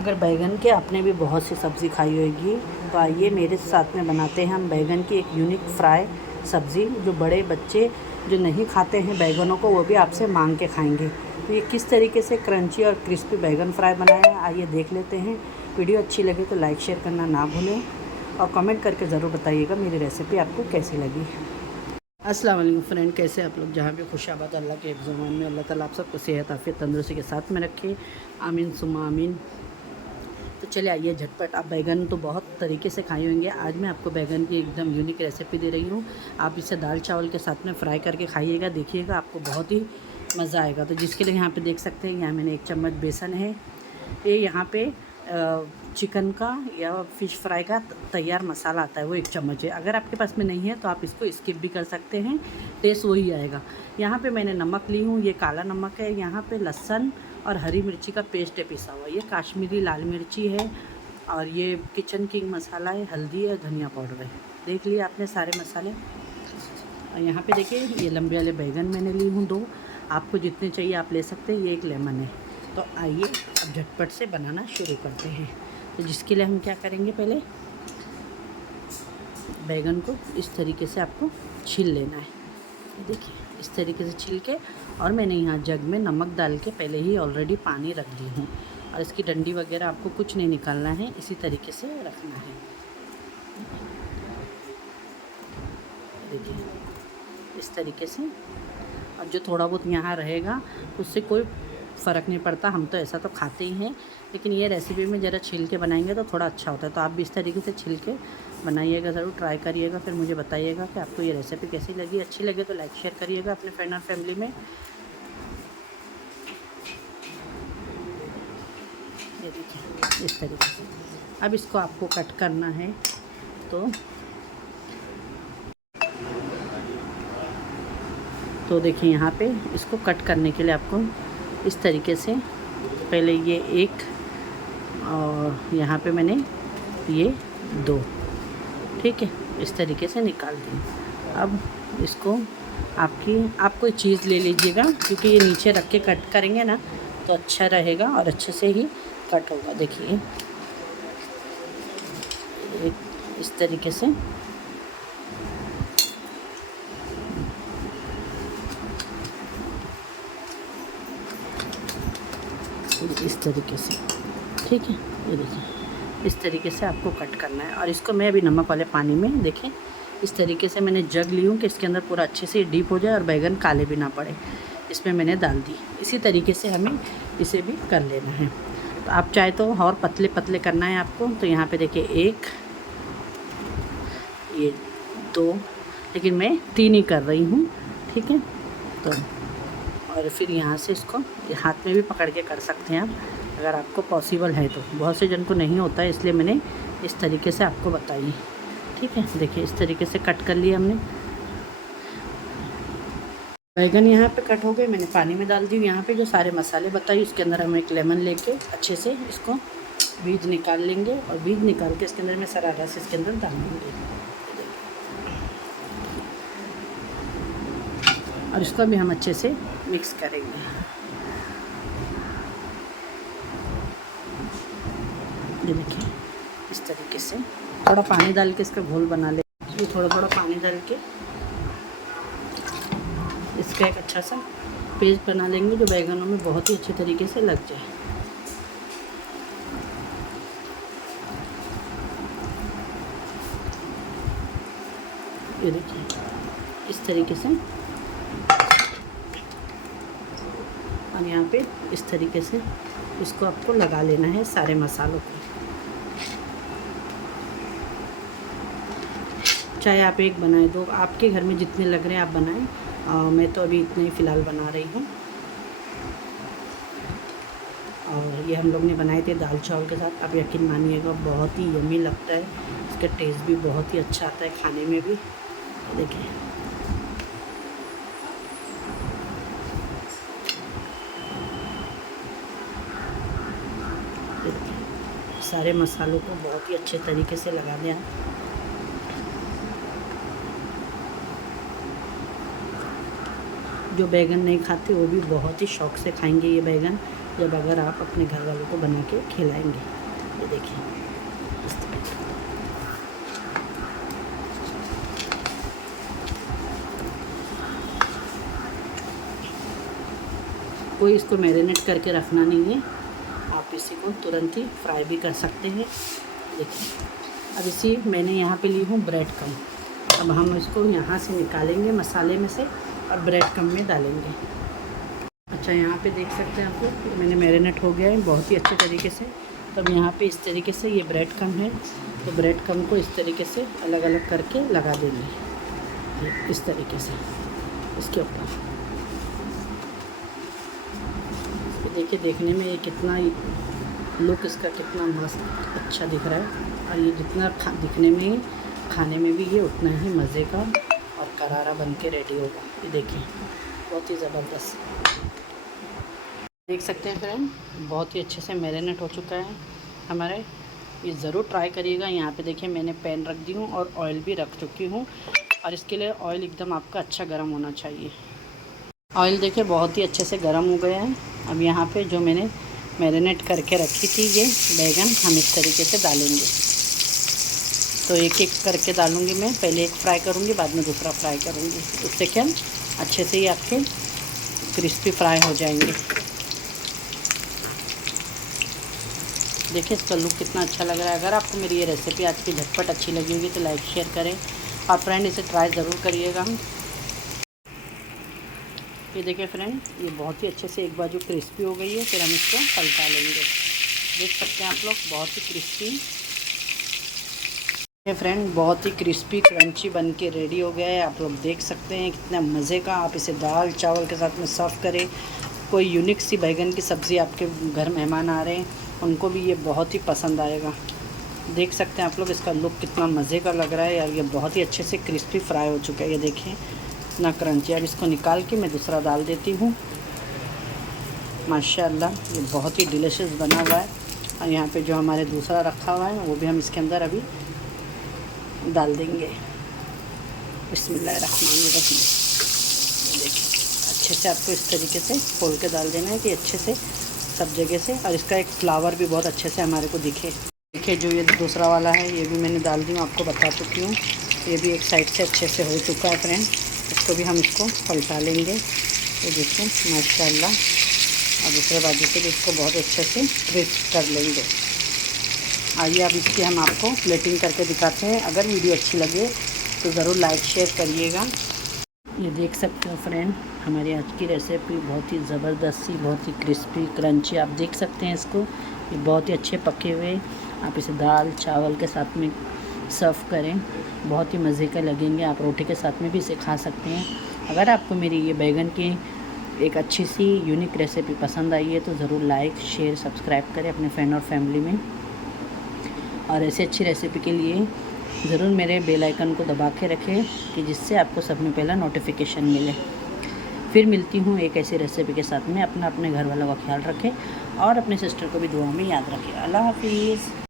अगर बैगन के आपने भी बहुत सी सब्ज़ी खाई होगी तो आइए मेरे साथ में बनाते हैं हम बैगन की एक यूनिक फ्राई सब्ज़ी, जो बड़े बच्चे जो नहीं खाते हैं बैगनों को वो भी आपसे मांग के खाएंगे। तो ये किस तरीके से क्रंची और क्रिस्पी बैगन फ्राई बनाया है आइए देख लेते हैं। वीडियो अच्छी लगे तो लाइक शेयर करना ना भूलें और कमेंट करके ज़रूर बताइएगा मेरी रेसिपी आपको कैसी लगी। अस्सलाम वालेकुम फ्रेंड, कैसे आप लोग। जहाँ भी खुशाबाद अल्लाह के ज़ुबान में अल्लाह ताला आप सबको सेहत आफियत तंदुरुस्ती के साथ में रखे, आमीन सुम्मा आमीन। तो चले आइए झटपट। आप बैगन तो बहुत तरीके से खाए होंगे, आज मैं आपको बैगन की एकदम यूनिक रेसिपी दे रही हूँ। आप इसे दाल चावल के साथ में फ्राई करके खाइएगा, देखिएगा आपको बहुत ही मज़ा आएगा। तो जिसके लिए यहाँ पे देख सकते हैं, यहाँ मैंने 1 चम्मच बेसन है, ये यहाँ पे चिकन का या फ़िश फ्राई का तैयार मसाला आता है वो 1 चम्मच है। अगर आपके पास में नहीं है तो आप इसको स्किप भी कर सकते हैं, टेस्ट वही आएगा। यहाँ पे मैंने नमक ली हूँ, ये काला नमक है। यहाँ पे लहसुन और हरी मिर्ची का पेस्ट है पिसा हुआ, ये काश्मीरी लाल मिर्ची है और ये किचन किंग मसाला है, हल्दी है, धनिया पाउडर है। देख लिए आपने सारे मसाले। और यहाँ पे देखिए ये लंबे वाले बैगन मैंने ली हूँ 2, आपको जितने चाहिए आप ले सकते हैं। ये 1 लेमन है। तो आइए अब झटपट से बनाना शुरू करते हैं। तो जिसके लिए हम क्या करेंगे, पहले बैगन को इस तरीके से आपको छील लेना है। देखिए इस तरीके से छील के, और मैंने यहाँ जग में नमक डाल के पहले ही ऑलरेडी पानी रख दी हूँ। और इसकी डंडी वगैरह आपको कुछ नहीं निकालना है, इसी तरीके से रखना है। देखिए इस तरीके से। अब जो थोड़ा बहुत यहाँ रहेगा उससे कोई फ़र्क नहीं पड़ता, हम तो ऐसा तो खाते ही हैं, लेकिन ये रेसिपी में ज़रा छील के बनाएंगे तो थोड़ा अच्छा होता है। तो आप भी इस तरीके से छील के बनाइएगा, ज़रूर ट्राई करिएगा, फिर मुझे बताइएगा कि आपको ये रेसिपी कैसी लगी। अच्छी लगे तो लाइक शेयर करिएगा अपने फ्रेंड और फैमिली में। ये देखिए इस तरीके से। अब इसको आपको कट करना है। तो देखिए यहाँ पे इसको कट करने के लिए आपको इस तरीके से, पहले ये 1 और यहाँ पे मैंने ये 2, ठीक है, इस तरीके से निकाल दी। अब इसको आप कोई चीज़ ले लीजिएगा, क्योंकि ये नीचे रख के कट करेंगे ना तो अच्छा रहेगा और अच्छे से ही कट होगा। देखिए इस तरीके से। इस तरीके से, ठीक है। ये देखिए इस तरीके से आपको कट करना है। और इसको मैं अभी नमक वाले पानी में, देखें इस तरीके से मैंने जग ली हूँ कि इसके अंदर पूरा अच्छे से डीप हो जाए और बैगन काले भी ना पड़े, इसमें मैंने डाल दी। इसी तरीके से हमें इसे भी कर लेना है। तो आप चाहे तो और पतले पतले करना है आपको, तो यहाँ पे देखिए 1, ये 2, लेकिन मैं 3 ही कर रही हूँ, ठीक है। तो और फिर यहाँ से इसको हाथ में भी पकड़ के कर सकते हैं आप, अगर आपको पॉसिबल है तो। बहुत से जन को नहीं होता है, इसलिए मैंने इस तरीके से आपको बताई, ठीक है। देखिए इस तरीके से कट कर लिया हमने। बैगन यहाँ पे कट हो गए, मैंने पानी में डाल दी। यहाँ पे जो सारे मसाले बताई उसके अंदर हम 1 लेमन लेके अच्छे से इसको बीज निकाल लेंगे, और बीज निकाल के इसके अंदर मैं सारा रस इसके अंदर डाल देंगे। और इसको भी हम अच्छे से मिक्स करेंगे। ये देखिए इस तरीके से थोड़ा पानी डाल के इसका घोल बना ले। थोड़ा थोड़ा पानी डाल के इसका एक अच्छा सा पेस्ट बना लेंगे, जो बैगनों में बहुत ही अच्छे तरीके से लग जाए। ये देखिए इस तरीके से। और यहाँ पे इस तरीके से इसको आपको लगा लेना है सारे मसालों को। चाहे आप 1 बनाए, 2, आपके घर में जितने लग रहे हैं आप बनाएं। मैं तो अभी इतने ही फ़िलहाल बना रही हूँ। और ये हम लोग ने बनाए थे दाल चावल के साथ। आप यकीन मानिएगा बहुत ही यम्मी लगता है, इसका टेस्ट भी बहुत ही अच्छा आता है खाने में भी। देखिए सारे मसालों को बहुत ही अच्छे तरीके से लगा दिया। जो बैगन नहीं खाते वो भी बहुत ही शौक़ से खाएंगे ये बैगन, जब अगर आप अपने घर वालों को बना के खिलाएंगे। ये देखिए इस तरह से। कोई इसको मैरिनेट करके रखना नहीं है, आप इसी को तुरंत ही फ्राई भी कर सकते हैं। देखिए अब इसी मैंने यहाँ पे ली हूँ ब्रेड क्रम। अब हम इसको यहाँ से निकालेंगे मसाले में से और ब्रेड क्रम में डालेंगे। अच्छा यहाँ पे देख सकते हैं आप लोग, मैंने मैरिनेट हो गया है बहुत ही अच्छे तरीके से। तब यहाँ पे इस तरीके से ये ब्रेड क्रम है, तो ब्रेड क्रम को इस तरीके से अलग अलग करके लगा देंगे, इस तरीके से इसके ऊपर। देखिए देखने में ये कितना लुक इसका कितना मस्त अच्छा दिख रहा है, और ये जितना दिखने में खाने में भी ये उतना ही मज़े का और करारा बन के रेडी होगा। ये देखिए बहुत ही ज़बरदस्त देख सकते हैं फ्रेंड, बहुत ही अच्छे से मैरिनेट हो चुका है हमारे। ये ज़रूर ट्राई करिएगा। यहाँ पे देखिए मैंने पैन रख दी हूँ और ऑयल भी रख चुकी हूँ, और इसके लिए ऑयल एकदम आपका अच्छा गर्म होना चाहिए। ऑयल देखिए बहुत ही अच्छे से गर्म हो गया है। अब यहाँ पे जो मैंने मैरिनेट करके रखी थी ये बैगन हम इस तरीके से डालेंगे। तो एक एक करके डालूँगी मैं, पहले एक फ्राई करूँगी बाद में दूसरा फ्राई करूँगी। उससे क्या अच्छे से ही आपके क्रिस्पी फ्राई हो जाएंगे। देखिए इसका लुक कितना अच्छा लग रहा है। अगर आपको मेरी ये रेसिपी आज की झटपट अच्छी लगी होगी तो लाइक शेयर करें, और फ्रेंड इसे ट्राई ज़रूर करिएगा। ये देखिए फ्रेंड, ये बहुत ही अच्छे से एक बाजू क्रिस्पी हो गई है, फिर हम इसको पलटा लेंगे। देख सकते हैं आप लोग बहुत ही क्रिस्पी। ये फ्रेंड बहुत ही क्रिस्पी क्रंची बन के रेडी हो गया है। आप लोग देख सकते हैं कितना मज़े का। आप इसे दाल चावल के साथ में सर्व करें। कोई यूनिक सी बैगन की सब्ज़ी आपके घर मेहमान आ रहे हैं, उनको भी ये बहुत ही पसंद आएगा। देख सकते हैं आप लोग इसका लुक कितना मज़े का लग रहा है यार। ये बहुत ही अच्छे से क्रिस्पी फ्राई हो चुका है। ये देखिए इतना क्रंची। अब इसको निकाल के मैं दूसरा डाल देती हूँ। माशाल्लाह ये बहुत ही डिलीशियस बना हुआ है। और यहाँ पे जो हमारे दूसरा रखा हुआ है वो भी हम इसके अंदर अभी डाल देंगे। बिस्मिल्लाहिर्रहमानिर्रहीम। देखिए अच्छे से आपको इस तरीके से खोल के डाल देना है कि अच्छे से सब जगह से, और इसका एक फ्लावर भी बहुत अच्छे से हमारे को दिखे। देखिए जो ये दूसरा वाला है ये भी मैंने डाल दी हूँ, आपको बता चुकी हूँ। ये भी एक साइड से अच्छे से हो चुका है फ्रेंड। इसको भी हम इसको पलटा लेंगे। ये देखिए माशाल्लाह। और दूसरे बाजू से भी इसको बहुत अच्छे से क्रिस्प कर लेंगे। आइए अब इसकी हम आपको प्लेटिंग करके दिखाते हैं। अगर वीडियो अच्छी लगे तो ज़रूर लाइक शेयर करिएगा। ये देख सकते हो फ्रेंड, हमारी आज की रेसिपी बहुत ही ज़बरदस्त सी, बहुत ही क्रिस्पी क्रंची। आप देख सकते हैं इसको, ये बहुत ही अच्छे पके हुए। आप इसे दाल चावल के साथ में सर्व करें, बहुत ही मज़े का लगेंगे। आप रोटी के साथ में भी इसे खा सकते हैं। अगर आपको मेरी ये बैगन की एक अच्छी सी यूनिक रेसिपी पसंद आई है तो ज़रूर लाइक शेयर सब्सक्राइब करें अपने फ्रेंड और फैमिली में। और ऐसी अच्छी रेसिपी के लिए ज़रूर मेरे बेल आइकन को दबा के रखें कि जिससे आपको सबसे पहला नोटिफिकेशन मिले। फिर मिलती हूँ एक ऐसी रेसिपी के साथ में। अपने घर वालों का ख्याल रखें और अपने सिस्टर को भी दुआ में याद रखें। अल्लाह हाफिज़।